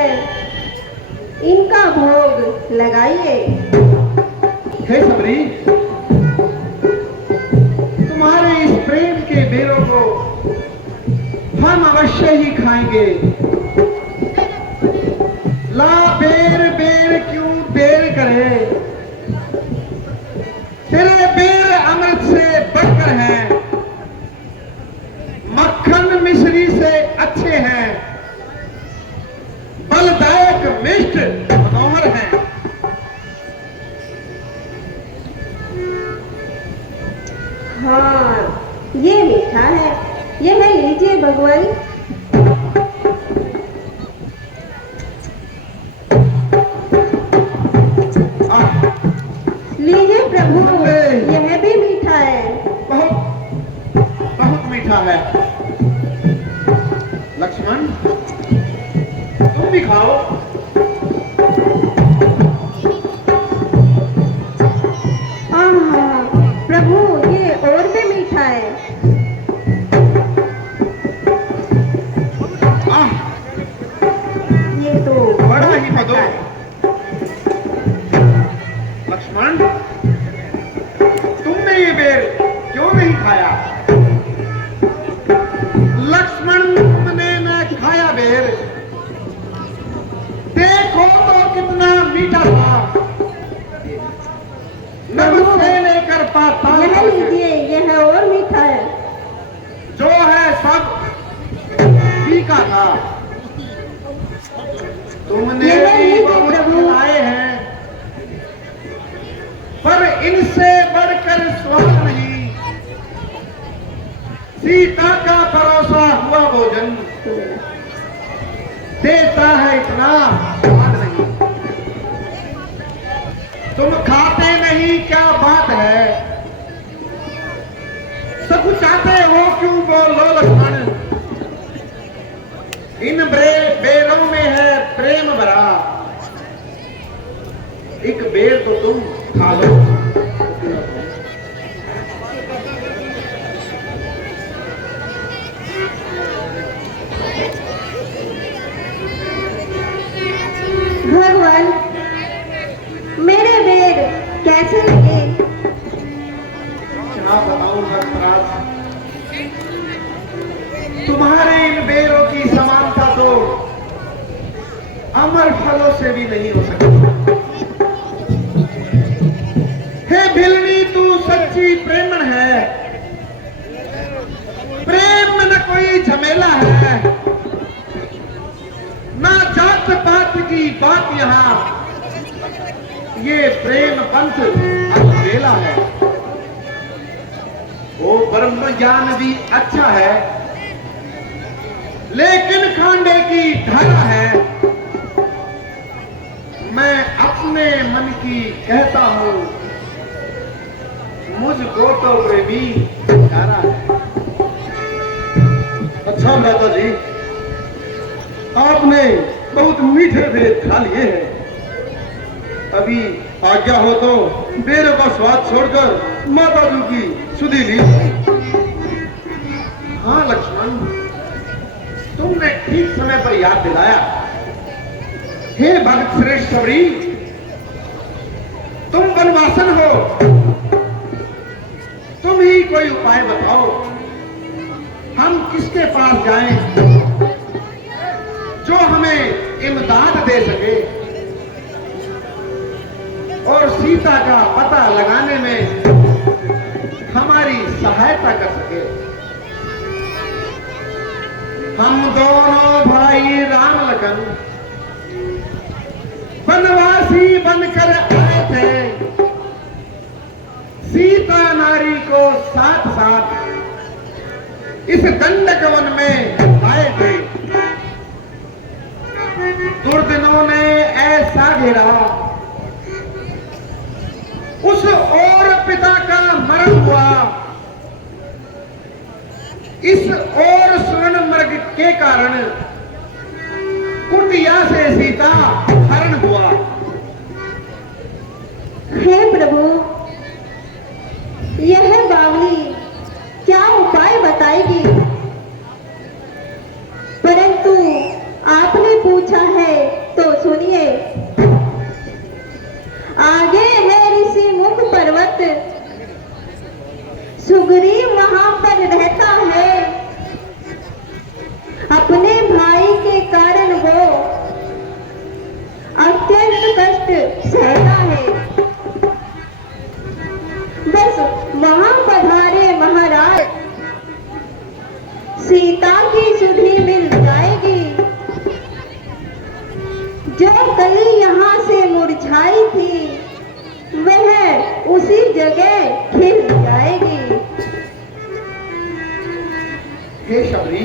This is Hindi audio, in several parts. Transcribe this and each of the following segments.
है, इनका भोग लगाइए। हे सबरी, तुम्हारे इस प्रेम के बेरों को हम अवश्य ही खाएंगे। ला बेर बेर क्यों बेर करे, तेरे बेर अमृत से बढ़कर हैं, मक्खन मिश्री से अच्छे हैं, बलदायक मिष्ट मनोहर हैं। हाँ, ये मीठा है, यह लीजिए भगवान। लीजिए प्रभु, यह भी मीठा है। बहुत बहुत मीठा है। लक्ष्मण, तुम भी खाओ। प्रभु, ये और भी मीठा है। ये तो बड़ा ही मधुर। लक्ष्मण, तुमने ये बेर क्यों नहीं खाया? लक्ष्मण, तुमने न खाया बेर, देखो तो कितना मीठा था। नभ से लेकर पाताल यह लीजिए, यह और मीठा है। जो है सब फीका था। तुमने भी बहुत खिलाए हैं, पर इनसे बढ़कर स्वाद नहीं। सीता का परोसा हुआ भोजन देता है इतना स्वाद नहीं। तुम खाते नहीं, क्या बात है? सब चाहते हो क्यों, बोलो लक्ष्मण। इन बेरों में है प्रेम भरा, एक बेर तो तुम खा लो। भगवान, मेरे बेर कैसे लगे? क्या बताऊं धर्मराज, तुम्हारे इन बेरों की समानता तो अमर फलों से भी नहीं हो सकती। हे भिलनी, तू सच्ची प्रेमण है। प्रेम में न कोई झमेला है, ना जात पात की बात यहाँ। ये प्रेम पंथ अकेला है। वो ब्रह्म ज्ञान भी अच्छा है, लेकिन खांडे की धारा है। मैं अपने मन की कहता हूं, मुझको तो प्रेमी प्यारा है। अच्छा माता जी, आपने बहुत मीठे भेद खा लिए हैं। अभी आज्ञा हो तो बेरों का स्वाद छोड़कर माता जी की सुधि ली। हाँ लक्ष्मण, तुमने ठीक समय पर याद दिलाया। हे भक्त श्रेष्ठ सबरी, तुम वनवासन हो, तुम ही कोई उपाय बताओ। हम किसके पास जाएं जो हमें इमदाद दे सके और सीता का पता लगाने में हमारी सहायता कर सके। हम दोनों भाई राम लखन वनवासी बनकर आए थे। सीता नारी को साथ साथ इस दंडक वन में आए थे। दुर्दिनों ने ऐसा घेरा, उस और पिता का मरण हुआ, इस और स्वर्ण मृग के कारण कुटिया से सीता हरण हुआ। हे प्रभु, यह बावली क्या उपाय बताएगी? परंतु आपने पूछा है सुग्रीव वहां पर रहता है। अपने भाई के कारण वो अत्यंत कष्ट सहता है। बस वहां पधारे महाराज, सीता की सुधि मिल जाएगी। जो कली यहाँ से मुरझाई थी वह उसी जगह खिल जाएगी। हे शबरी,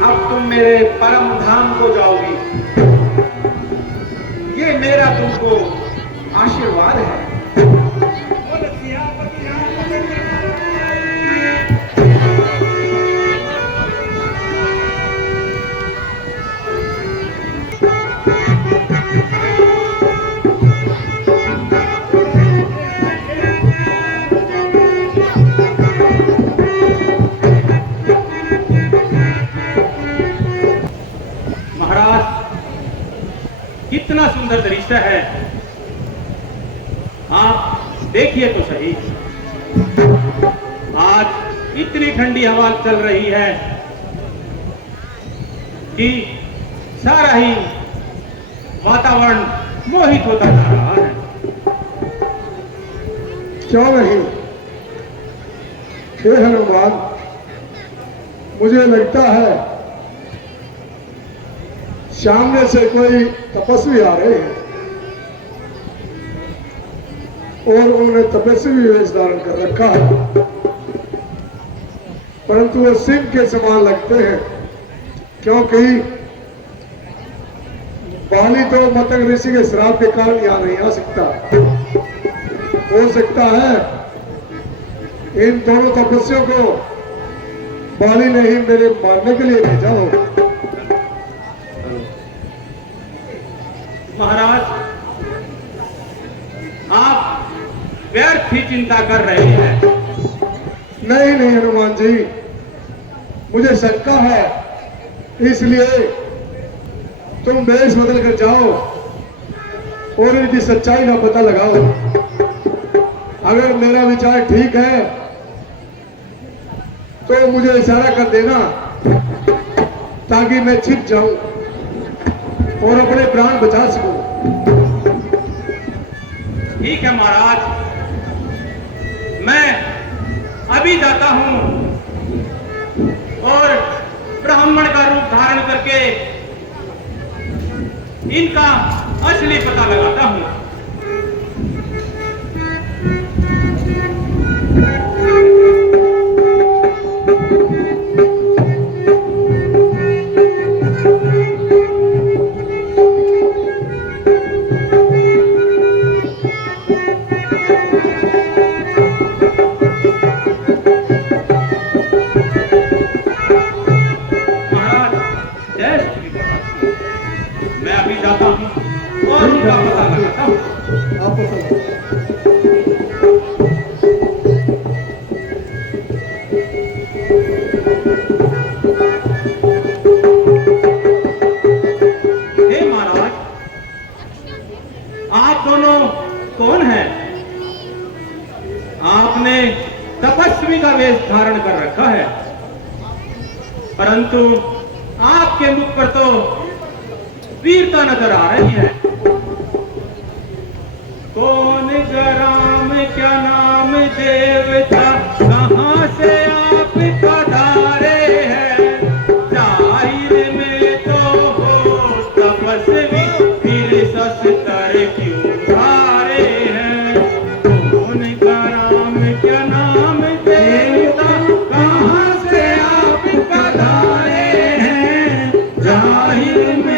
अब तुम मेरे परम धाम को जाओगी, ये मेरा तुमको आशीर्वाद है। कितना सुंदर दृश्य है, आप देखिए तो सही। आज इतनी ठंडी हवा चल रही है कि सारा ही वातावरण मोहित होता जा रहा है। क्यों नहीं हे हनुमान, मुझे लगता है सामने से कोई तपस्वी आ रहे हैं और उन्होंने तपस्वी वेश धारण कर रखा है, परंतु वो सिंह के समान लगते हैं, क्योंकि बाली तो मतंग ऋषि के श्राप के कारण यहाँ नहीं आ सकता। हो सकता है इन दोनों तपस्वियों को बाली ने ही मेरे मारने के लिए भेजा हो। महाराज, आप व्यर्थ ही चिंता कर रहे हैं। नहीं नहीं हनुमान जी, मुझे शंका है, इसलिए तुम वेश बदल कर जाओ और इनकी सच्चाई का पता लगाओ। अगर मेरा विचार ठीक है तो मुझे इशारा कर देना ताकि मैं छिप जाऊं और अपने प्राण बचा सकूं। ठीक है महाराज, मैं अभी जाता हूं और ब्राह्मण का रूप धारण करके इनका असली पता लगाता हूं। मैं अभी जाता हूं और उनका पता लगाता हूं। हे महाराज, आप दोनों कौन हैं? आपने तपस्वी का वेश धारण कर रखा है, परंतु आपके मुख पर तो वीरता नजर आ रही है। कौन ग्राम, क्या नाम देवता, कहां से आप पधारे हैं? जाहिर में तो हो तपस्वी, फिर शस्त्र क्यों धारे हैं? कौन ग्राम, क्या नाम देवता, कहां से आप पधारे हैं? जाहिर में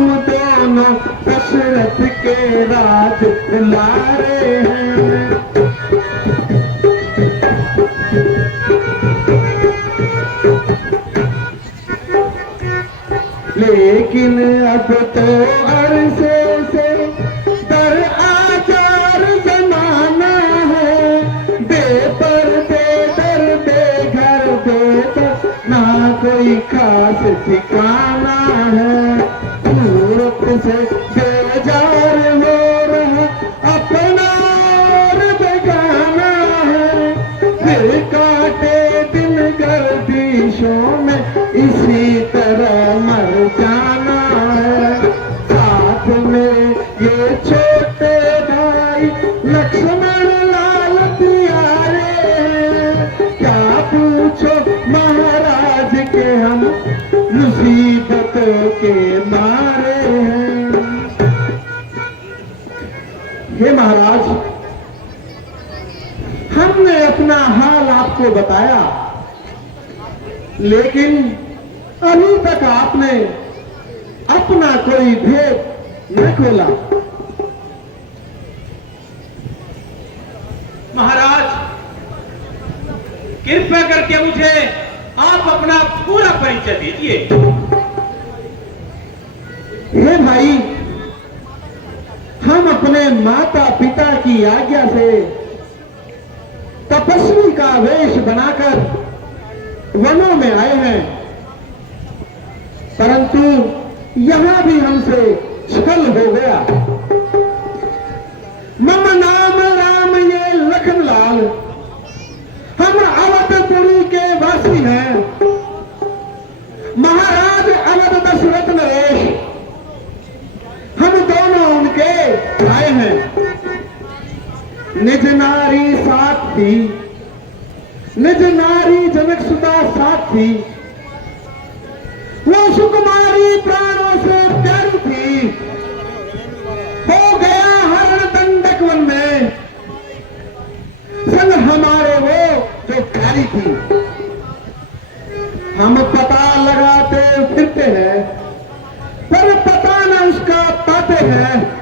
हम दोनों दशरथ के राज दुलारे हैं। लेकिन अब तो अरसे से दर आचार जमाना है, बेपर्दे दर बेघर बेदर ना कोई खास ठिकाना है। सूरत से बेजार हो रहा अपना और बेगाना है, फिर काटे दिन गर्दिशों में इसी तरह मर जाना है। साथ में ये छोटे भाई लक्ष्मण लाल प्यारे हैं, क्या पूछो महाराज के हम मुसीबतों के मारे हैं। हे महाराज, हमने अपना हाल आपको बताया, लेकिन अभी तक आपने अपना कोई भेद न खोला। महाराज, कृपया करके मुझे आप अपना पूरा परिचय दीजिए। हे भाई, हम अपने माता पिता की आज्ञा से तपस्वी का वेश बनाकर वनों में आए हैं, परंतु यहां भी हमसे छल हो गया। मम नाम राम ये लखनलाल, हम अवधपुरी के वासी हैं। महाराज अवध दशरथ नरेश, हम दोनों उनके भाई हैं। निज नारी साथ थी, निज नारी जनक सुता साथ थी, वो सुकुमारी प्राणों से प्यारी थी। हो गया हरण दंडक वन में, संग हमारे वो जो प्यारी थी। हम पता लगाते फिरते हैं, पर पता न उसका पाते हैं।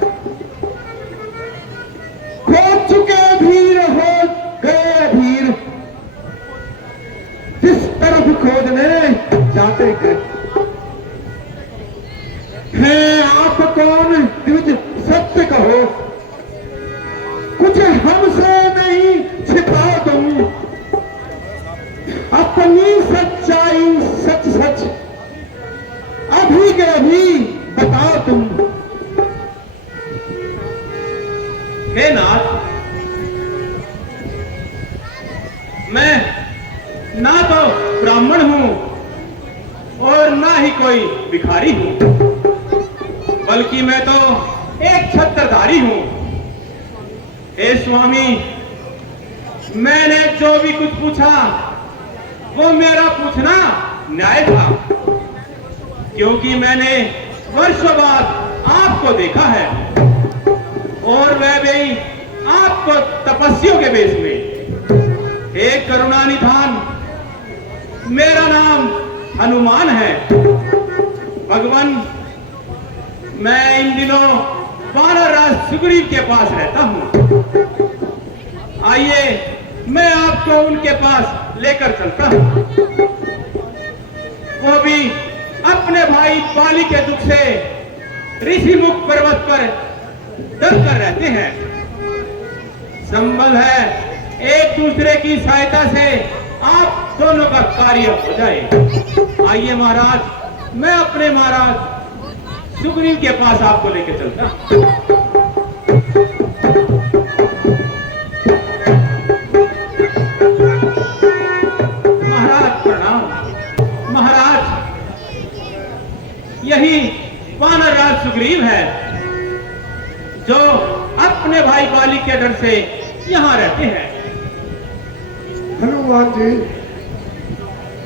खोज चुके धीर हो गए धीर, जिस तरफ खोजने जाते हैं। हैं आप कौन द्विज सत्य कहो, कुछ हमसे नहीं छिपाओ तुम। अपनी सच्चाई सच सच अभी के अभी बताओ तुम। हे नाथ, मैं ना तो ब्राह्मण हूं और ना ही कोई भिखारी हूं, बल्कि मैं तो एक छत्रधारी हूं। हे स्वामी, मैंने जो भी कुछ पूछा वो मेरा पूछना न्याय था, क्योंकि मैंने वर्षों बाद आपको देखा है, और वह भी आपको तपस्वियों के वेश में। हे करुणानिधान, मेरा नाम हनुमान है। भगवान, मैं इन दिनों वानर राज सुग्रीव के पास रहता हूं। आइए, मैं आपको उनके पास लेकर चलता हूं। वो भी अपने भाई बाली के दुख से ऋषिमुख पर्वत पर डर कर रहते हैं। संभव है एक दूसरे की सहायता से आप दोनों का कार्य हो जाए। आइए महाराज, मैं अपने महाराज सुग्रीव के पास आपको लेकर चलता हूं। महाराज प्रणाम। महाराज, यही वानर राज सुग्रीव है, जो अपने भाई बाली के डर से यहां रहते हैं। हनुमान जी,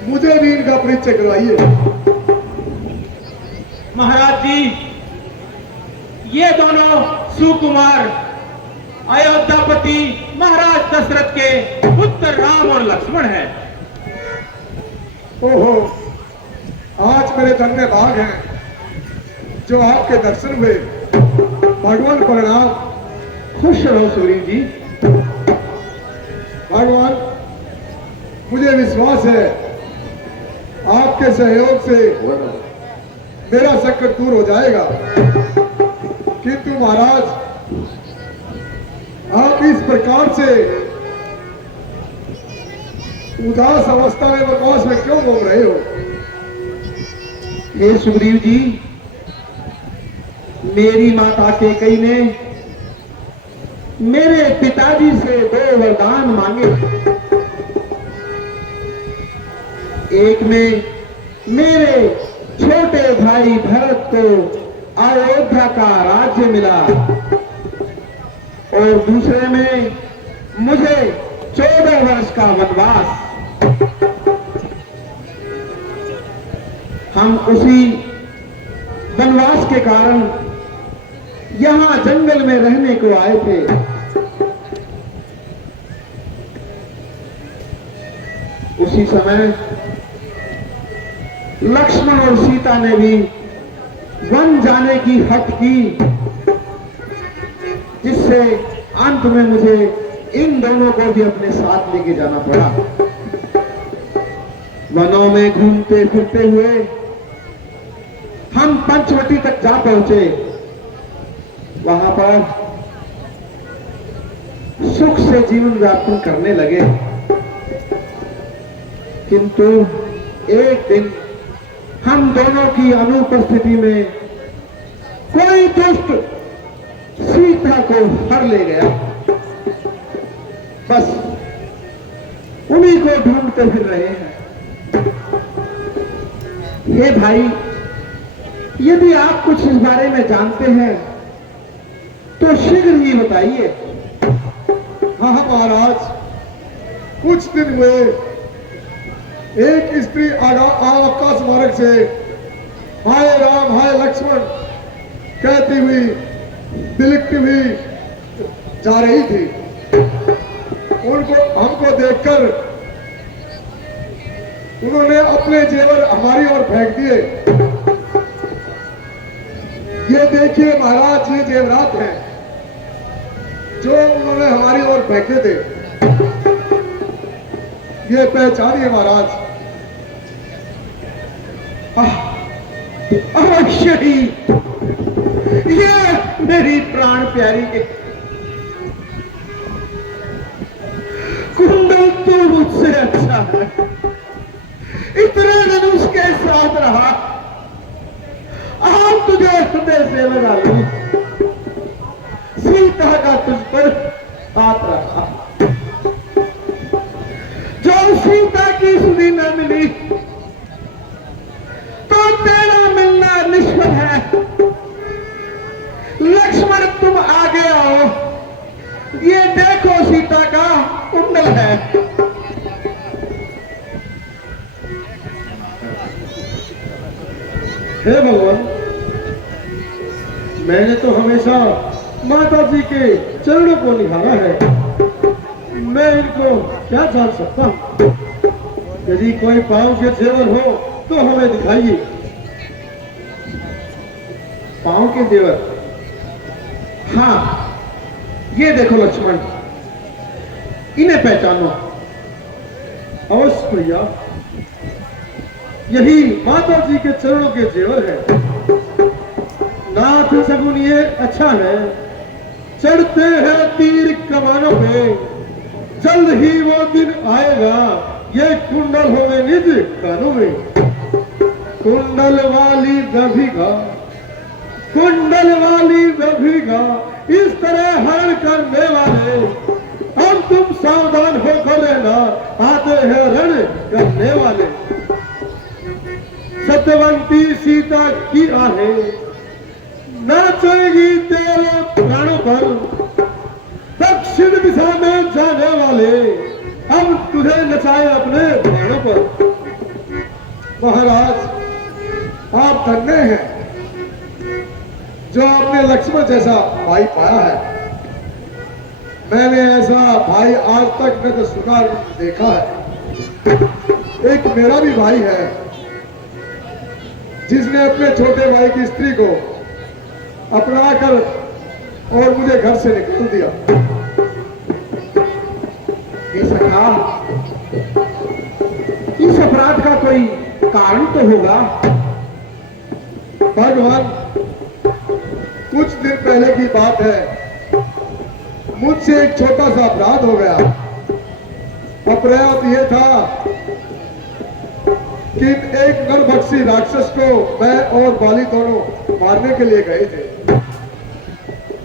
मुझे भी इनका परिचय करवाइए। महाराज जी, ये दोनों सुकुमार अयोध्यापति महाराज दशरथ के पुत्र राम और लक्ष्मण हैं। ओहो, आज मेरे धन्य भाग हैं जो आपके दर्शन हुए। भगवान प्रणाम। खुश रहो सुग्रीव जी। भगवान, मुझे विश्वास है आपके सहयोग से मेरा संकट दूर हो जाएगा, किंतु महाराज आप इस प्रकार से उदास अवस्था में वनवास में क्यों घूम रहे हो? हे सुग्रीव जी, मेरी माता कैकेयी ने मेरे पिताजी से 2 वरदान मांगे। एक में मेरे छोटे भाई भरत को अयोध्या का राज्य मिला और दूसरे में मुझे 14 वर्ष का वनवास। हम उसी वनवास के कारण यहां जंगल में रहने को आए थे। उसी समय लक्ष्मण और सीता ने भी वन जाने की हट की, जिससे अंत में मुझे इन दोनों को भी अपने साथ लेके जाना पड़ा। वनों में घूमते फिरते हुए हम पंचवटी तक जा पहुंचे। वहां पर सुख से जीवन यापन करने लगे, किंतु एक दिन हम दोनों की अनुपस्थिति में कोई दुष्ट सीता को हर ले गया। बस उन्हीं को ढूंढते फिर रहे हैं। हे भाई, यदि आप कुछ इस बारे में जानते हैं तो शीघ्र ही बताइए। हाँ महाराज, कुछ दिन हुए एक स्त्री आकाश मार्ग से हाय राम हाय लक्ष्मण कहती हुई बिलखती हुई जा रही थी। उनको हमको देखकर उन्होंने अपने जेवर हमारी ओर फेंक दिए। ये देखिए महाराज, ये जेवरात हैं जो उन्होंने हमारी ओर फेंके थे। ये पहचानिए महाराज। अवश्य ही, ये मेरी प्राण प्यारी के कुंडल तो मुझसे अच्छा है। इतने दिन उसके साथ रहा, आज तुझे हृदय से लगा ली। सीता का तुझ पर हाथ रखा, जो सीता की सुधी न मिली तो तेरा मिलना निष्फल है। लक्ष्मण, तुम आगे आओ, ये देखो सीता का कुंडल है। हे भगवान, मैंने तो हमेशा माता जी के चरणों को निहारा है, मैं इनको क्या जान सकता हूं? यदि कोई पांव के जेवर हो तो हमें दिखाइए। पांव के जेवर? हाँ, ये देखो लक्ष्मण, इन्हें पहचानो। अवश्य भैया, यही माता जी के चरणों के जेवर है। नाथ सगुन ये अच्छा है, चढ़ते हैं तीर कमानों पे, जल्द ही वो दिन आएगा ये कुंडल होवे निज कानों में। कुंडल वाली दभिगा, कुंडल वाली दभिगा, इस तरह हरण करने वाले अब तुम सावधान होकर लेना, आते हैं रण करने वाले। सत्यवंती सीता की आहें नाचेगी तेरे प्राणों पर, दक्षिण दिशा में जाने वाले अब तुझे नचाए अपने प्राणों पर। महाराज, आप धन्य हैं जो आपने लक्ष्मण जैसा भाई पाया है। मैंने ऐसा भाई आज तक न तो सुना न देखा है। एक मेरा भी भाई है जिसने अपने छोटे भाई की स्त्री को अपना कर और मुझे घर से निकाल दिया। ये सखा, इस अपराध का कोई कारण तो होगा। भगवान, कुछ दिन पहले की बात है, मुझसे एक छोटा सा अपराध हो गया। अपराध ये था कि एक नरभक्षी राक्षस को मैं और बाली दोनों मारने के लिए गए थे।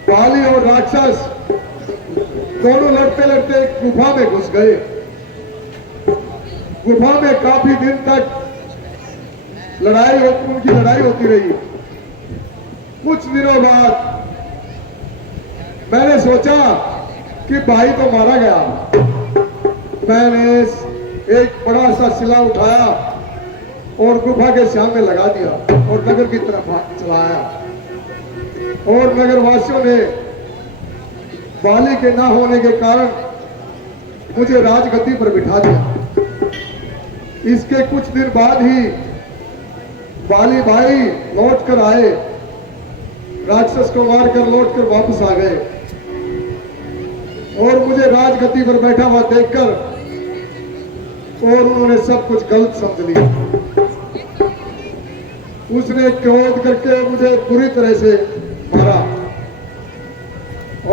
बाली और राक्षस दोनों लड़ते लड़ते एक गुफा में घुस गए। गुफा में काफी दिन तक उनकी लड़ाई होती रही। कुछ दिनों बाद मैंने सोचा कि भाई तो मारा गया। मैंने एक बड़ा सा सिला उठाया और गुफा के सामने लगा दिया और नगर की तरफ चलाया। और नगर वासियों ने बाली के ना होने के कारण मुझे राजगद्दी पर बिठा दिया। इसके कुछ दिन बाद ही बाली भाई लौट कर आए, राक्षस को मारकर लौटकर वापस आ गए और मुझे राजगद्दी पर बैठा हुआ देखकर और उन्होंने सब कुछ गलत समझ लिया। उसने क्रोध करके मुझे बुरी तरह से मारा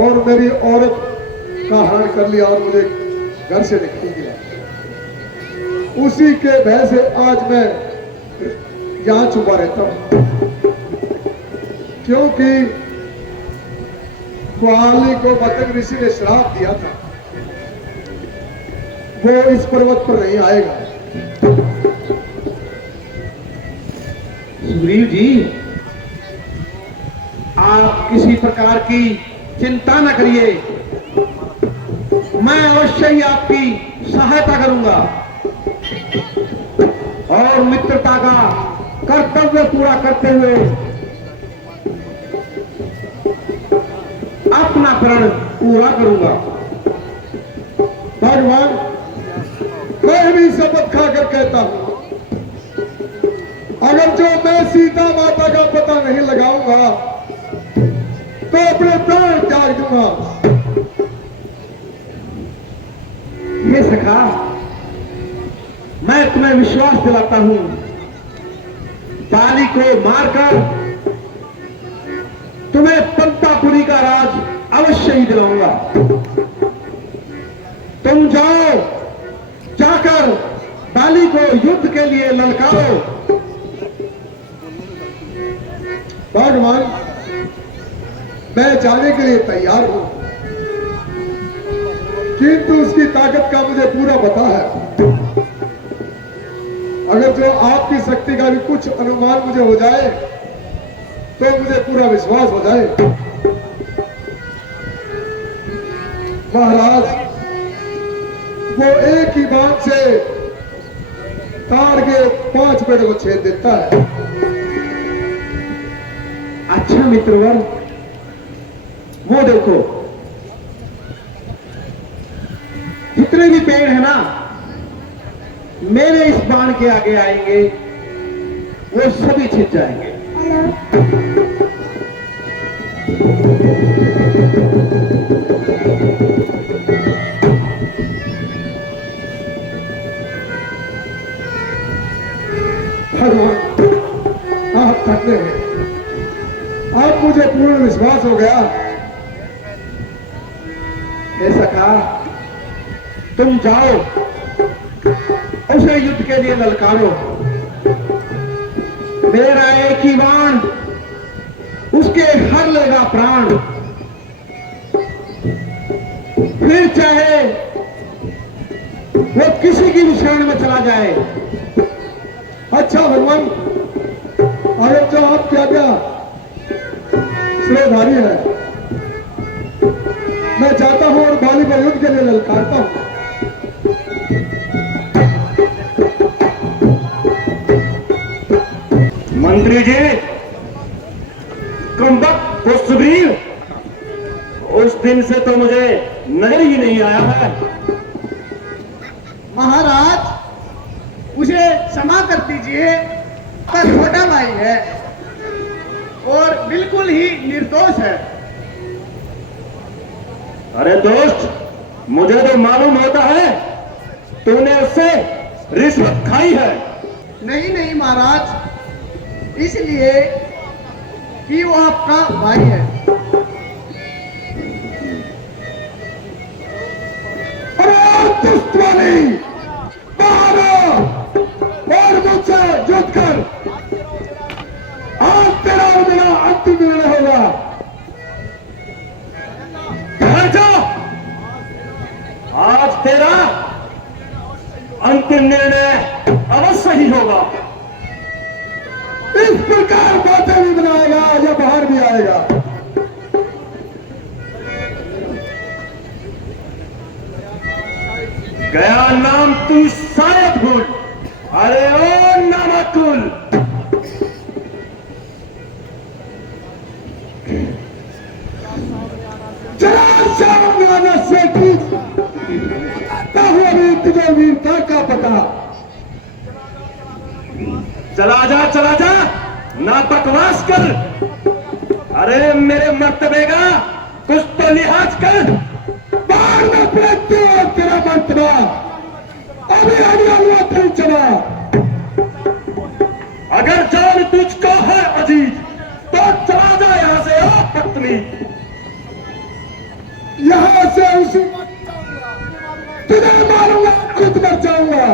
और मेरी औरत का हरण कर लिया और मुझे घर से निकाल दिया। उसी के भय से आज मैं यहां छुपा रहता हूं, क्योंकि बाली को मतंग ऋषि ने श्राप दिया था, वो इस पर्वत पर नहीं आएगा। सुग्रीव जी, आप किसी प्रकार की चिंता न करिए, मैं अवश्य ही आपकी सहायता करूंगा और मित्रता का कर्तव्य पूरा करते हुए अपना प्रण पूरा करूंगा। भगवान, मैं भी शपथ खाकर कहता हूं, अगर जो मैं सीता माता का पता नहीं लगाऊंगा तो अपने प्राण त्याग दूंगा। ये सखा, मैं तुम्हें विश्वास दिलाता हूं, बाली को मारकर तुम्हें पंतापुरी का राज अवश्य ही दिलाऊंगा। तुम जाओ, जाकर बाली को युद्ध के लिए ललकारो। भगवान, मैं जाने के लिए तैयार हूं, किंतु उसकी ताकत का मुझे पूरा पता है। अगर जो आपकी शक्ति का भी कुछ अनुमान मुझे हो जाए तो मुझे पूरा विश्वास हो जाए। महाराज, वो एक ही बात से ताड़ के 5 पेड़ को छेद देता है। अच्छा मित्रवर, वो देखो, जितने भी पेड़ है ना, मेरे इस बाण के आगे आएंगे, वो सभी छिप जाएंगे। भगवान, आप थकते हैं, अब मुझे पूर्ण विश्वास हो गया। हे सखा, तुम जाओ, उसे युद्ध के लिए ललकारो। मेरा एक ही बाण उसके हर लेगा प्राण, फिर चाहे वो किसी की भी शरण में चला जाए। अच्छा भगवान, अगर जो आपकी आज्ञा श्रेयधारी है, मैं जाता हूं और बाली पर युद्ध के लिए ललकारता हूं। मंत्री जी, कमबख्त वो सुग्रीव उस दिन से तो मुझे नजर ही नहीं आया है। महाराज, मुझे क्षमा कर दीजिए, पर छोटा भाई है और बिल्कुल ही निर्दोष है। अरे दोस्त, मुझे तो मालूम होता है तूने उससे रिश्वत खाई है। नहीं नहीं महाराज, इसलिए कि वो आपका भाई है। अरे दुश्मनी, बाहर आओ और मुझसे युद्ध कर। आज तेरा और मेरा अंतिम निर्णय होगा। घर जाओ, आज तेरा अंतिम निर्णय अवश्य ही होगा। इस प्रकार बातें भी बनाएगा या बाहर भी आएगा। गया नाम तू शायद भूल, अरे ओ नामाकुल। चला शाम से हुआ तुझे वीरता का पता। चला जा, ना बकवास कर। अरे मेरे मर्तबे का कुछ तो लिहाज कर। बाहर में फेंकते हो तेरा मर्तबा, अभी आगे हुआ तेरी चला। अगर जान तुझको है अजीज तो चला जा यहां से, ओ पत्नी। यहां से उसी तुझे मारूंगा, खुद मर जाऊंगा।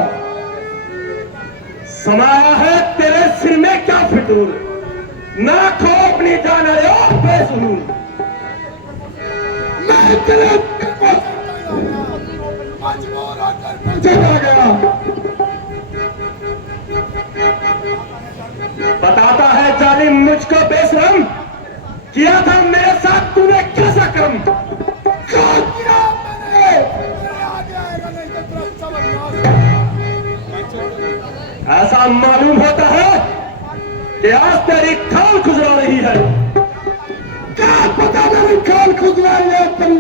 समाया है तेरे सिर में क्या फितूर, ना खो अपनी जान, अरे ओ बेसुरूर। मैं तेरे चला गया। बताता है जालिम मुझको बेशरम, किया था मेरे साथ तूने कैसा कर्म। क्या किया मैंने? ऐसा मालूम होता है कि आज तेरी खाल खुजरा रही है। क्या पता मेरी खाल खुजलाई है तेरी।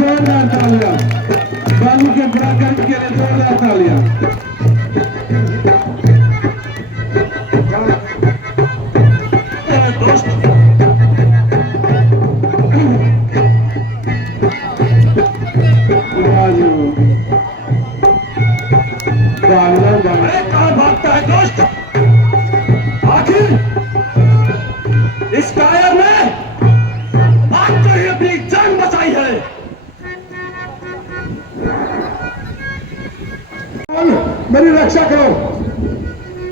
जोरदार तालियां बालू के पराक्रम के लिए, जोरदार तालियां। अरे कहां भागता है दोस्त? आखिर इस कायर ने आज तो ही अपनी जान बचाई है। मेरी रक्षा करो।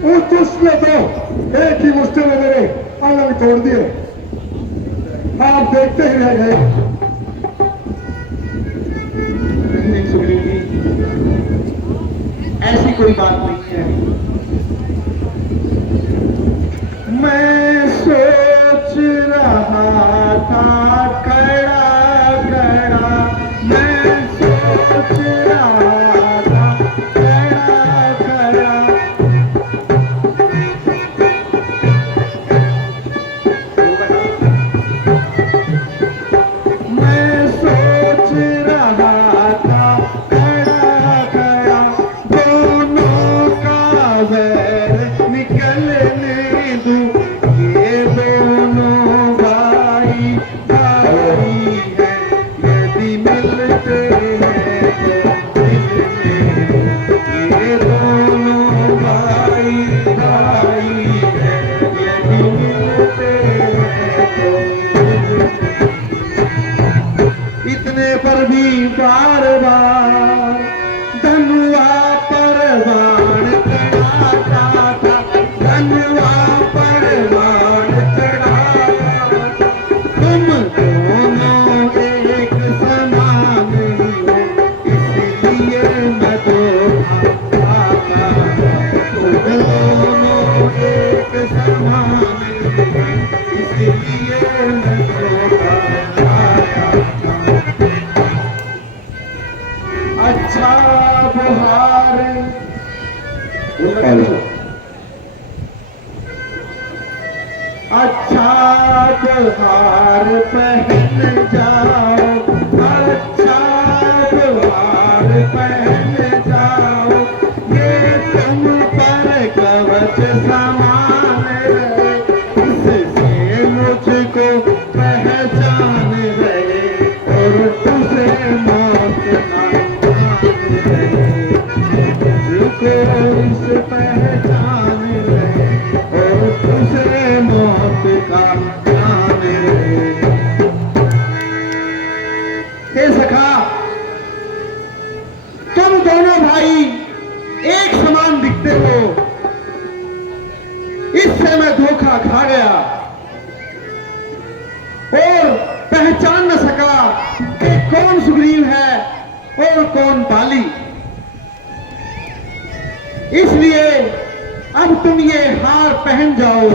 उस दुष्ट ने तो एक ही मुश्किल में मेरे अलग तोड़ दिए, आप देखते ही रह गए। नहीं सुग्रीव जी, ऐसी कोई बात नहीं है। मैं सोच रहा था खड़ा खड़ा, मैं सोच रहा था खड़ा खड़ा। मैं सोच रहा था खड़ा खड़ा, दोनों का वैर निकलने दूं। ये दोनों भाई भाई हैं, यदि मिलते हैं तो मिलने। ये दोनों भाई भाई हैं, यदि मिलते हैं तो मिलने। इतने पर भी बार बार धनुआ पर बाण चढ़ाता था, धनुआ पर बाण चढ़ाता था। तुम दोनों एक समान ही हो, इसलिए मैं धोखा खाता। तुम दोनों एक समान ही हो, अच्छा बहार अच्छा त्योहार पहन जाओ, अच्छा त्योहार पहन जाओ, ये तुम पर कवच समान रहे, इससे मुझको पहचान रहे और तुझे मौत ना रहे, मुझको इस पहचान रहे और तुझे मौत का ज्ञान रहे। हे सखा, तुम दोनों भाई एक समान दिखते हो, इससे मैं धोखा खा गया और पहचान न सका कि कौन सुग्रीव है और कौन बाली। इसलिए अब तुम ये हार पहन जाओ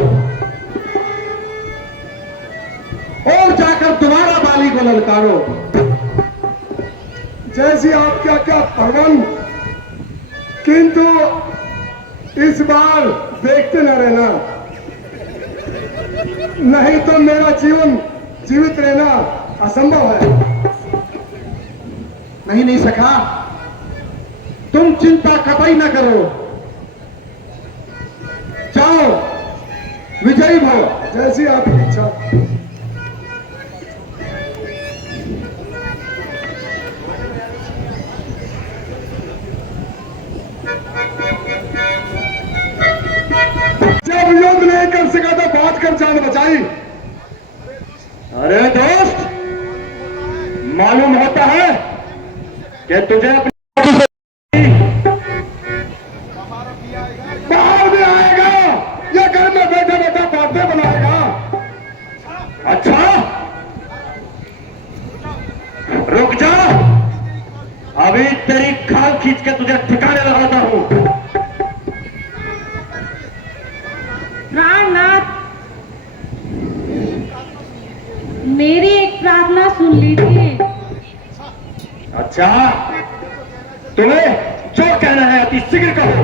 और जाकर दोबारा बाली को ललकारो। जैसी आपकी आज्ञा भगवान, किंतु इस बार देखते न रहना, नहीं तो मेरा जीवन जीवित रहना असंभव है। नहीं नहीं सखा, तुम चिंता कतई न करो, जाओ विजयी भव। जैसी आपकी इच्छा। जब युद्ध नहीं कर सका तो बात कर जान बचाई। अरे दोस्त, मालूम होता है कि तुझे अपनी बाहर भी आएगा या घर में बैठे बैठे बातें बनाएगा। अच्छा रुक जा, अभी तेरी खाल खींच के तुझे ठिकाने लगाता हूं। प्राणनाथ, मेरी एक प्रार्थना सुन लीजिए। अच्छा, तुम्हें जो कहना है अति शीघ्र कहो।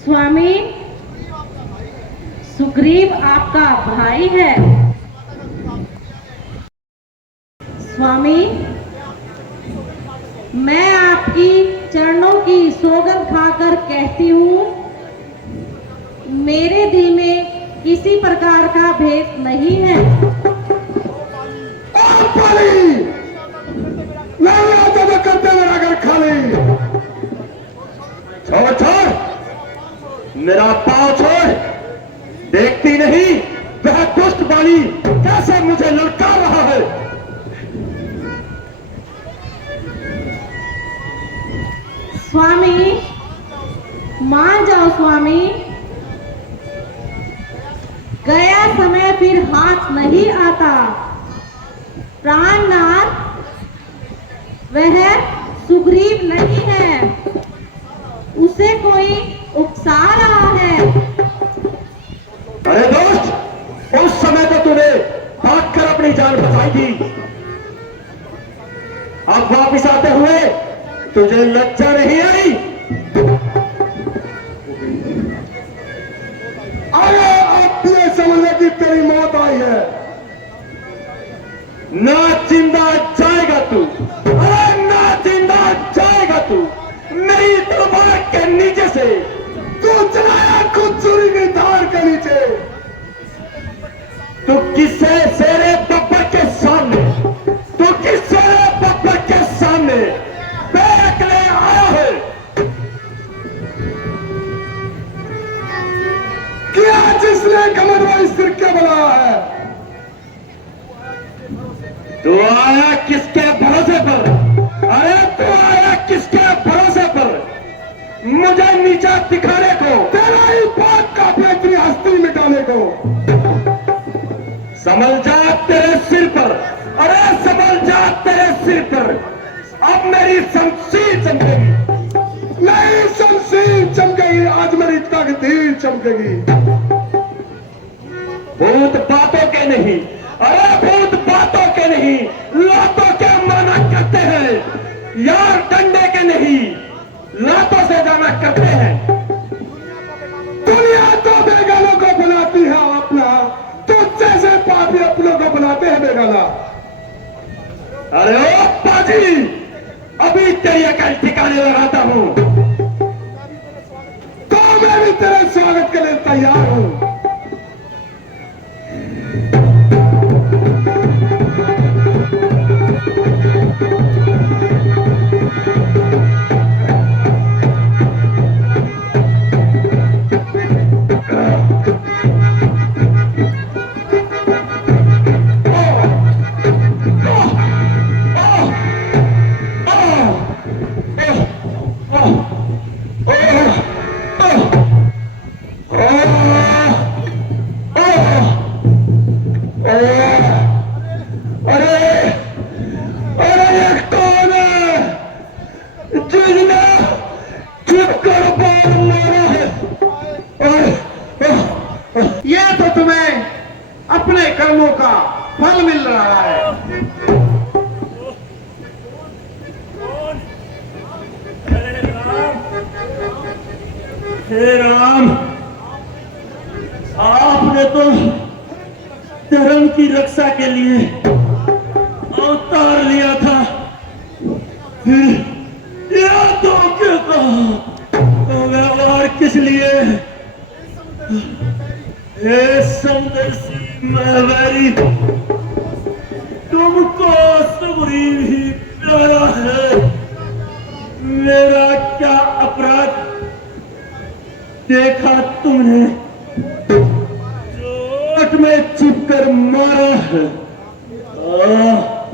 स्वामी, सुग्रीव आपका भाई है। स्वामी, मैं आपकी चरणों की सौगंध खाकर कहती हूँ, मेरे दिल में किसी प्रकार का भेद नहीं है। नहीं आता तो करते मेरा घर खाली। छोड़ छोड़, मेरा पांव छोड़। देखती नहीं वह दुष्ट बाली कैसे मुझे ललकार रहा है। स्वामी, मान जाओ स्वामी, गया समय फिर हाथ नहीं आता। प्राणनाथ, वह सुग्रीव नहीं है, उसे कोई उकसा रहा है। अरे दोस्त, उस समय तो तूने भागकर अपनी जान बचाई थी, अब वापिस आते हुए तुझे लज्जा नहीं आई? अरे अब ये समझ कि तेरी मौत आई है। ना जिंदा जाएगा तू, अरे ना जिंदा जाएगा तू मेरी तलवार के नीचे से। तू चलाया खुद चोरी की धार के नीचे। तू किससे शेरे बब्बर के सामने, तू किससे बब्बर के सामने बैक ले आया है? क्या जिसने कमर वो स्थिर क्या बनाया है? तू आया किसके भरोसे पर? अरे तू आया किसके भरोसे पर मुझे नीचा दिखाने को? तेरा ही बात का अपनी हस्ती मिटाने को। संभल जा तेरे सिर पर, अरे संभल जा तेरे सिर पर। अब मेरी शमशीर चमकेगी। नहीं शमशीर चमकेगी, आज मेरी तकदीर चमकेगी। भूत बातों के नहीं, अरे भूत बातों के नहीं, लातों के माना करते हैं यार, डंडे के नहीं, लातों से जाना करते हैं। दुनिया तो बेगालों को बुलाती है अपना, तो जैसे पापी अपनों को बुलाते हैं बेगाला। अरे ओ पाजी, अभी तेरी अकल ठिकाने लगाता हूं। तो मैं भी तेरे स्वागत के लिए तैयार हूं। ये तो तुम्हें अपने कर्मों का फल मिल रहा है। हे राम, आपने तो धर्म की रक्षा के लिए अवतार लिया था, फिर यह तो क्यों कहा व्यवहार किस लिए? हे समदर्शी महवैरी, तुमको सबरी ही प्यारा है। मेरा क्या अपराध देखा तुमने, चोट में चिपकर मारा है।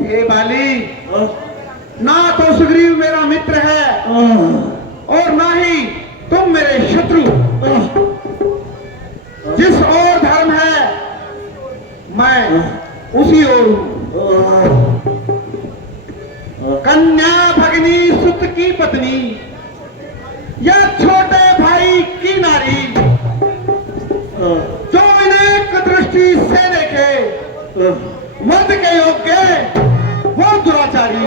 ये बाली, ना तो सुग्रीव मेरा मित्र है और ना ही तुम मेरे शत्रु। जिस ओर धर्म है मैं उसी ओर हूं। कन्या भगिनी सुत की पत्नी या छोटे भाई की नारी, जो अनेक दृष्टि से देखे मर्द के योग्य वो दुराचारी।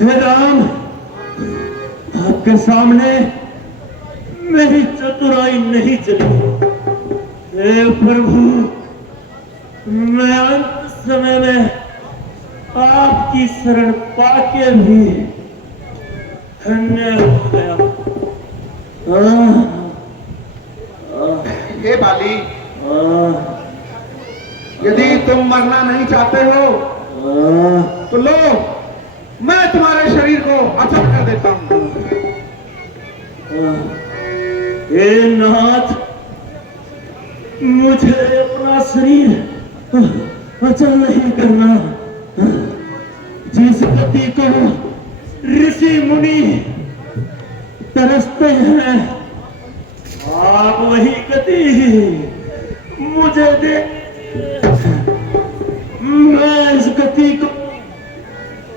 हे राम, आपके सामने मेरी चतुराई नहीं चली। हे प्रभु, मैं अंत समय में आपकी शरण पाके भी धन्य हो गया। हे बाली, यदि तुम मरना नहीं चाहते हो तो लो, मैं तुम्हारे शरीर को अचल कर देता हूं। हे नाथ, मुझे अपना शरीर अचल नहीं करना। जिस गति को ऋषि मुनि तरसते हैं, आप वही गति मुझे दे। मैं इस गति को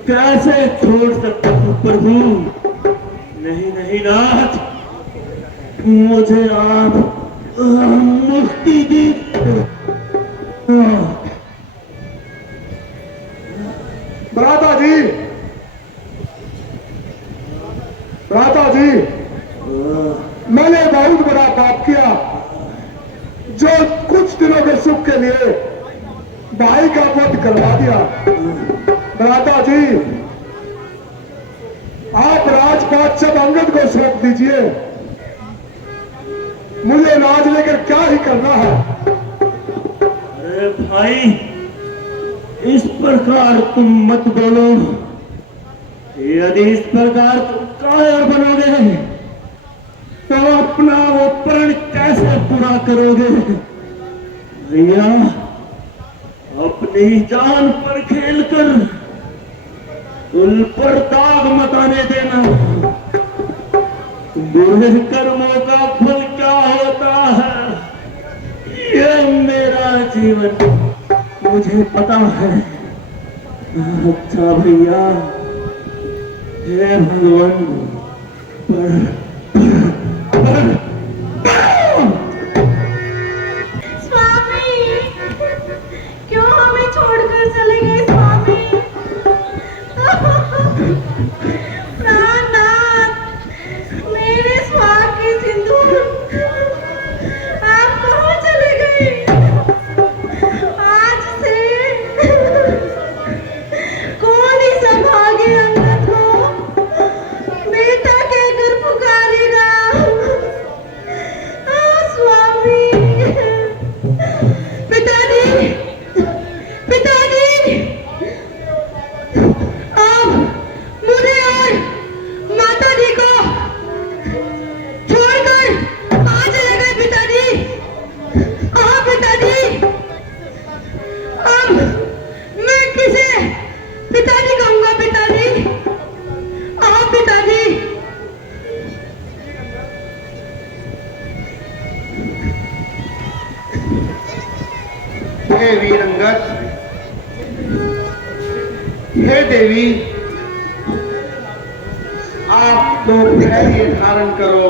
कैसे छोड़ सकता हूं प्रभु? नहीं नहीं नाथ, मुझे आप मुक्ति दी। भ्राता जी, भ्राता जी, मैंने बहुत बड़ा पाप किया, जो कुछ दिनों के सुख के लिए भाई का वध करवा दिया। भ्राता जी, आप राजपाट सब अंगद को सौंप दीजिए। मुझे राज लेकर क्या ही करना है। अरे भाई, इस प्रकार तुम मत बोलो। यदि इस प्रकार तुम कायर बनोगे तो अपना वो प्रण कैसे पूरा करोगे? भैया, अपनी जान पर खेलकर कुल पर दाग मत आने देना। बुरे कर्मों का फल क्या होता है, ये मेरा जीवन मुझे पता है। अच्छा भैया, हे भगवान, पर हाँ पिताजी, अब मैं किसे पिताजी कहूंगा पिताजी? हाँ पिताजी। हे वीरंगत, हे देवी, आप तो धैर्य धारण करो।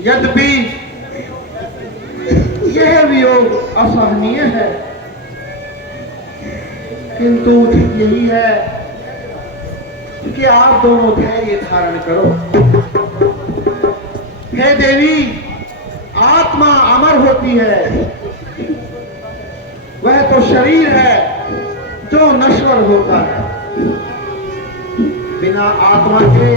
यद्यपि यह वियोग असहनीय है, किंतु यही है कि आप दोनों धैर्य धारण करो। हे देवी, आत्मा अमर होती है, वह तो शरीर है जो नश्वर होता है। बिना आत्मा के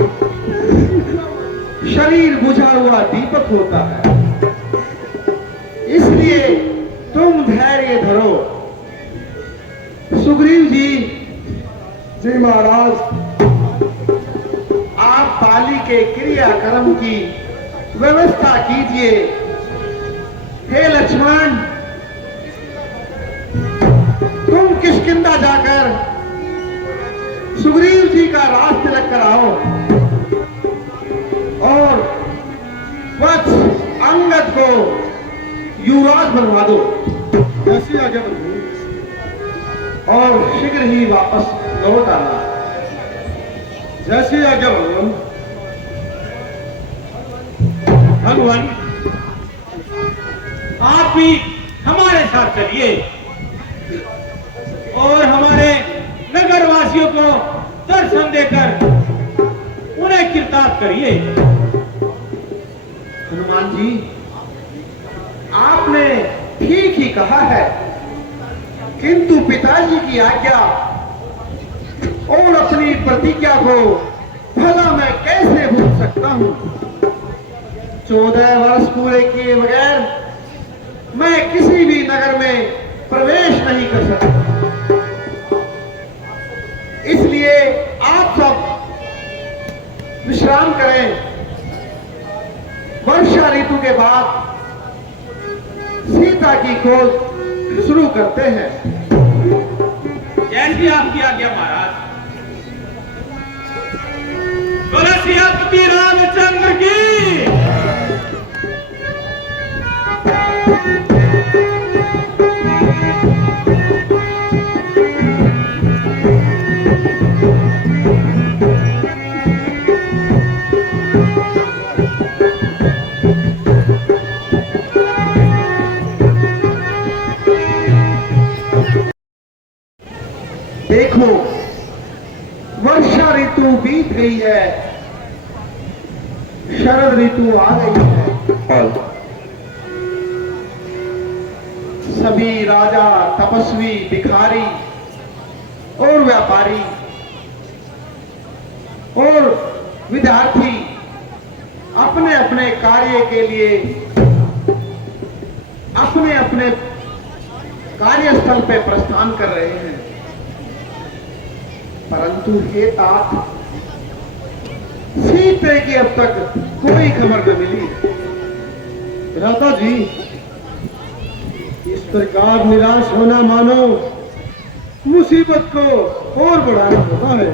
शरीर बुझा हुआ दीपक होता है। इसलिए तुम धैर्य धरो। सुग्रीव जी। जी महाराज। आप बाली के क्रियाक्रम की व्यवस्था कीजिए। हे लक्ष्मण, तुम किष्किंधा जाकर सुग्रीव जी का राज तिलक कराओ और वत्स अंगद को युवराज बनवा दो। ऐसी आज्ञा और शीघ्र ही वापस लौट आना। जैसी आज्ञा भगवान। भगवान, आप भी हमारे साथ चलिए और हमारे नगरवासियों को दर्शन देकर उन्हें कृतार्थ करिए। हनुमान जी, आपने ठीक ही कहा है, किंतु पिताजी की आज्ञा और अपनी प्रतिज्ञा को भला मैं कैसे भूल सकता हूं? 14 वर्ष पूरे किए बगैर मैं किसी भी नगर में प्रवेश नहीं कर सकता। इसलिए आप सब विश्राम करें। वर्षा ऋतु के बाद सीता की खोज शुरू करते हैं। जैसी आपकी आज्ञा महाराज। बोलो सियापति रामचंद्र की। देखो, वर्षा ऋतु बीत गई है, शरद ऋतु आ गई है। सभी राजा, तपस्वी, भिखारी और व्यापारी और विद्यार्थी अपने अपने कार्य के लिए अपने अपने कार्यस्थल पे प्रस्थान कर रहे हैं। परंतु हे तात, सीते की अब तक कोई खबर न मिली। भ्राता जी, इस प्रकार निराश होना मानो मुसीबत को और बढ़ाना होता है।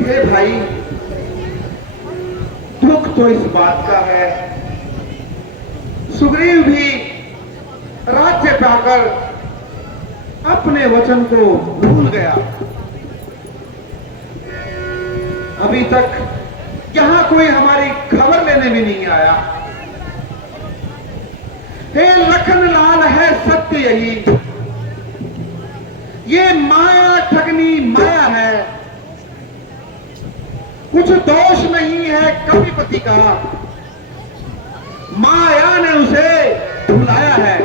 हे भाई, दुख तो इस बात का है, सुग्रीव भी राज्य पाकर अपने वचन को भूल गया। अभी तक यहां कोई हमारी खबर लेने भी नहीं आया। हे लखन लाल, है सत्य यही, ये माया ठगनी माया है। कुछ दोष नहीं है कविपति का, माया ने उसे बुलाया है।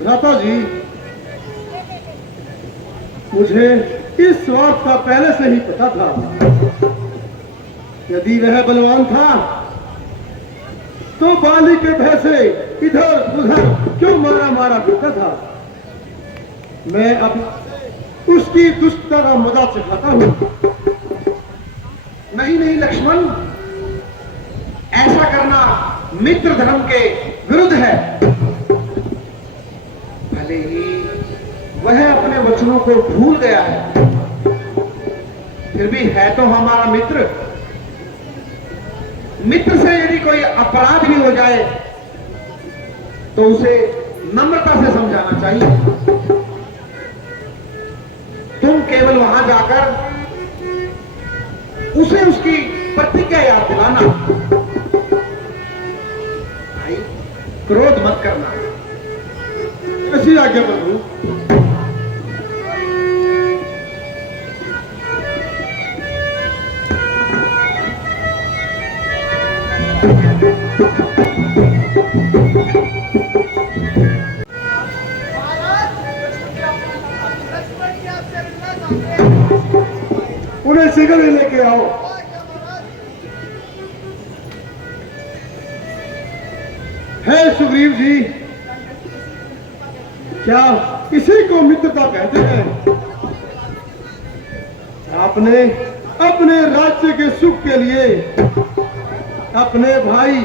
भ्राता जी, मुझे इस स्वार्थ का पहले से ही पता था। यदि वह बलवान था तो बाली के भय से इधर उधर क्यों मारा मारा फिरता था। मैं अब उसकी दुष्टता का मजा चखाता हूं। नहीं नहीं लक्ष्मण, मित्र धर्म के विरुद्ध है। भले ही वह अपने वचनों को भूल गया है, फिर भी है तो हमारा मित्र। मित्र से यदि कोई अपराध भी हो जाए तो उसे नम्रता से समझाना चाहिए। तुम केवल वहां जाकर उसे उसकी प्रतिज्ञा याद दिलाना। भाई, क्रोध मत करना। ऐसी आज्ञा प्रभु। उन्हें शीघ्र ही लेके आओ। है सुग्रीव जी, क्या इसी को मित्रता कहते हैं? आपने अपने राज्य के सुख के लिए अपने भाई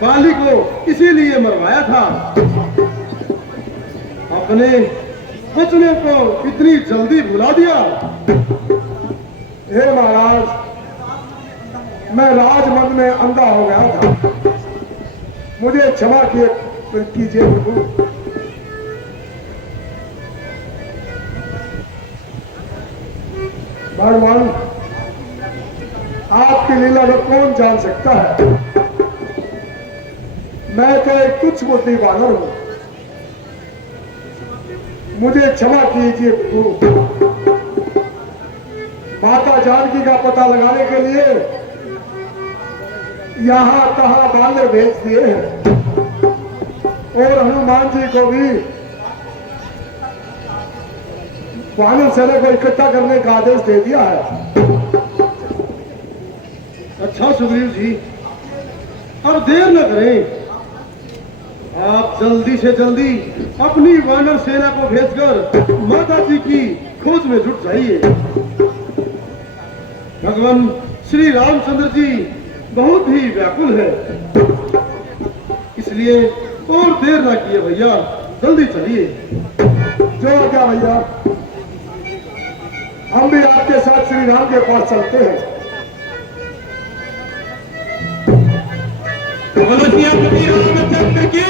बाली को इसीलिए मरवाया था। अपने वचनों को इतनी जल्दी भुला दिया। हे महाराज, मैं राजमंद में अंधा हो गया था, मुझे क्षमा कीजिए प्रभु। भगवान, आपकी लीला को कौन जान सकता है? मैं तो एक तुच्छ बुद्धि वानर हूं, मुझे क्षमा कीजिए प्रभु। माता जानकी का पता लगाने के लिए यहां तहां बानर भेज दिए हैं और हनुमान जी को भी वानर सेना को इकट्ठा करने का आदेश दे दिया है। अच्छा सुग्रीव जी, अब देर न करें, आप जल्दी से जल्दी अपनी वानर सेना को भेजकर माता जी की खोज में जुट जाइए। भगवान श्री रामचंद्र जी बहुत ही व्याकुल है, इसलिए और देर ना किए भैया, जल्दी चलिए। जो क्या भैया, हम भी आपके साथ श्री राम के पास चलते हैं। बोलो सियापति रामचंद्र की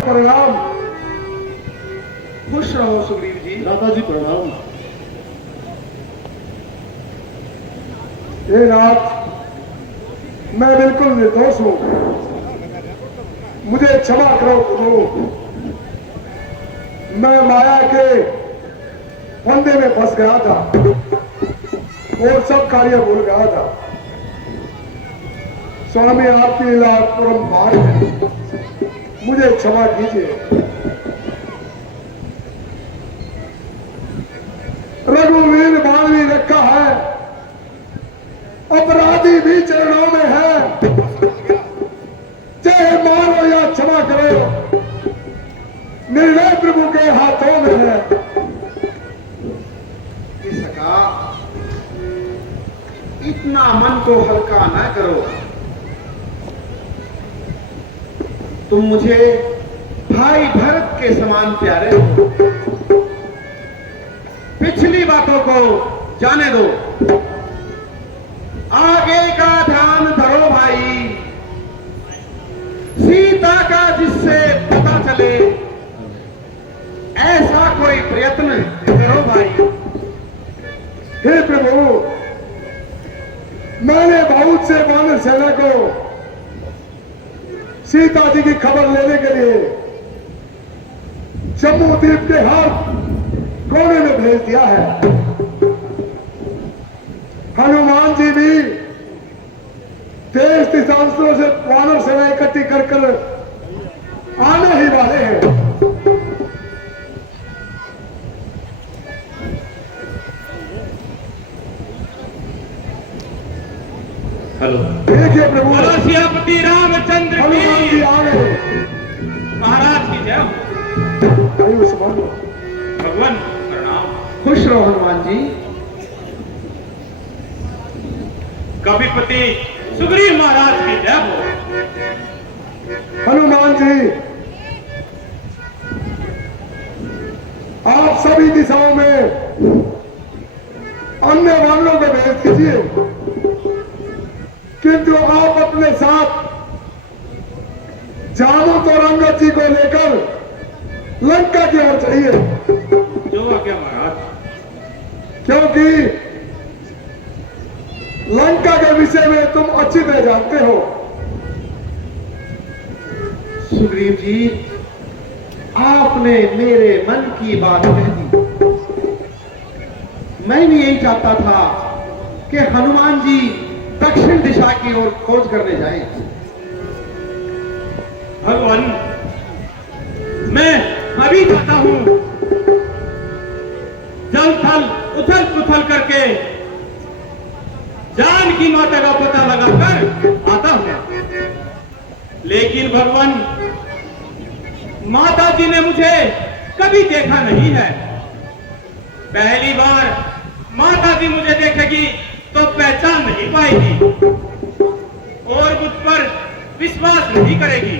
प्रणाम। खुश रहो सुग्रीव जी। दादा जी प्रणाम। ये रात मैं बिल्कुल निर्दोष हूं, मुझे क्षमा करो प्रभु। मैं माया के फंदे में फंस गया था और सब कार्य भूल गया था। स्वामी, आपकी लीला परम्पार है, मुझे क्षमा कीजिए। रघुवीर बाण भी रखा है, अपराधी भी चरणों में है, चाहे मारो या क्षमा करो, निर्णय प्रभु के हाथों में है। इसका इतना मन को हल्का न करो। तुम मुझे भाई भरत के समान प्यारे हो। पिछली बातों को जाने दो, आगे का ध्यान धरो भाई। सीता का जिससे पता चले ऐसा कोई प्रयत्न करो भाई। हे प्रभु, मैंने बहुत से वानर सेना को सीता जी की खबर लेने के लिए जम्मू द्वीप के हर कोने में भेज दिया है। हनुमान जी भी देश दिशांतरों से वानर सेना इकट्ठी कर आने ही वाले हैं। प्रभु। बोलो सियापति रामचंद्र हनुमान जी की। आ गए। महाराज की जय हो। आइए उस्मान। भगवान प्रणाम। खुश रहो हनुमान जी। कविपति सुग्रीव महाराज की जय हो। हनुमान जी, आप सभी दिशाओं में अन्य वालों को भेज दीजिए, किंतु आप अपने साथ जामवंत और अंगद जी को लेकर लंका की ओर चाहिए, जो हुआ क्या महाराज? क्योंकि लंका के विषय में तुम अच्छी तरह जानते हो। सुग्रीव जी, आपने मेरे मन की बात कह दी। मैं भी यही चाहता था कि हनुमान जी दक्षिण दिशा की ओर खोज करने जाएं। भगवान, मैं अभी जाता हूं। जल थल उथल पुथल करके जानकी माता का पता लगाकर आता हूं। लेकिन भगवान, माता जी ने मुझे कभी देखा नहीं है। पहली बार माता जी मुझे देखेगी तो पहचान नहीं पाएगी और मुझ पर विश्वास नहीं करेगी।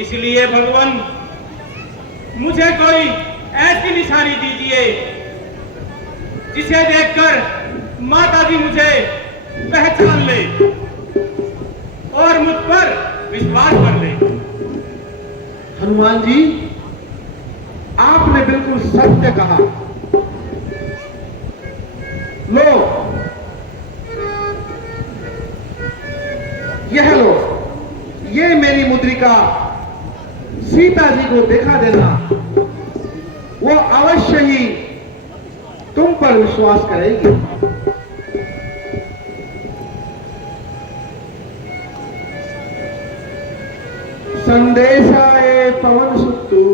इसलिए भगवान, मुझे कोई ऐसी निशानी दीजिए जिसे देखकर माता जी मुझे पहचान ले और मुझ पर विश्वास कर ले। हनुमान जी, आपने बिल्कुल सत्य कहा। लो, यह लो, ये मेरी मुद्रिका सीता जी को दिखा देना। वो अवश्य ही तुम पर विश्वास करेगी। संदेशा ए पवन सुतु,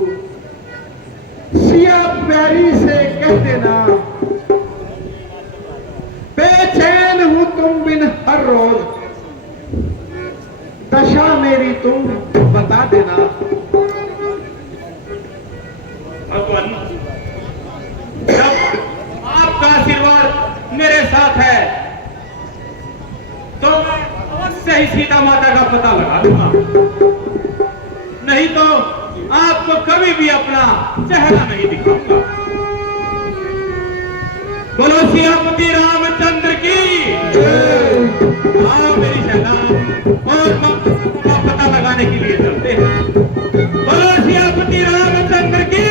सिया प्यारी से कह देना, बेचैन हूं तुम बिन हर रोज, दशा मेरी तुम बता देना। भगवान, जब आपका आशीर्वाद मेरे साथ है तो मैं अवश्य ही सीता माता का पता लगा दूंगा। नहीं तो आपको कभी भी अपना चेहरा नहीं दिखाऊंगा। बोलो सियापति रामचंद्र की। आओ मेरी सेना और का पता लगाने के लिए चलते हैं। बोलो सियापति रामचंद्र की।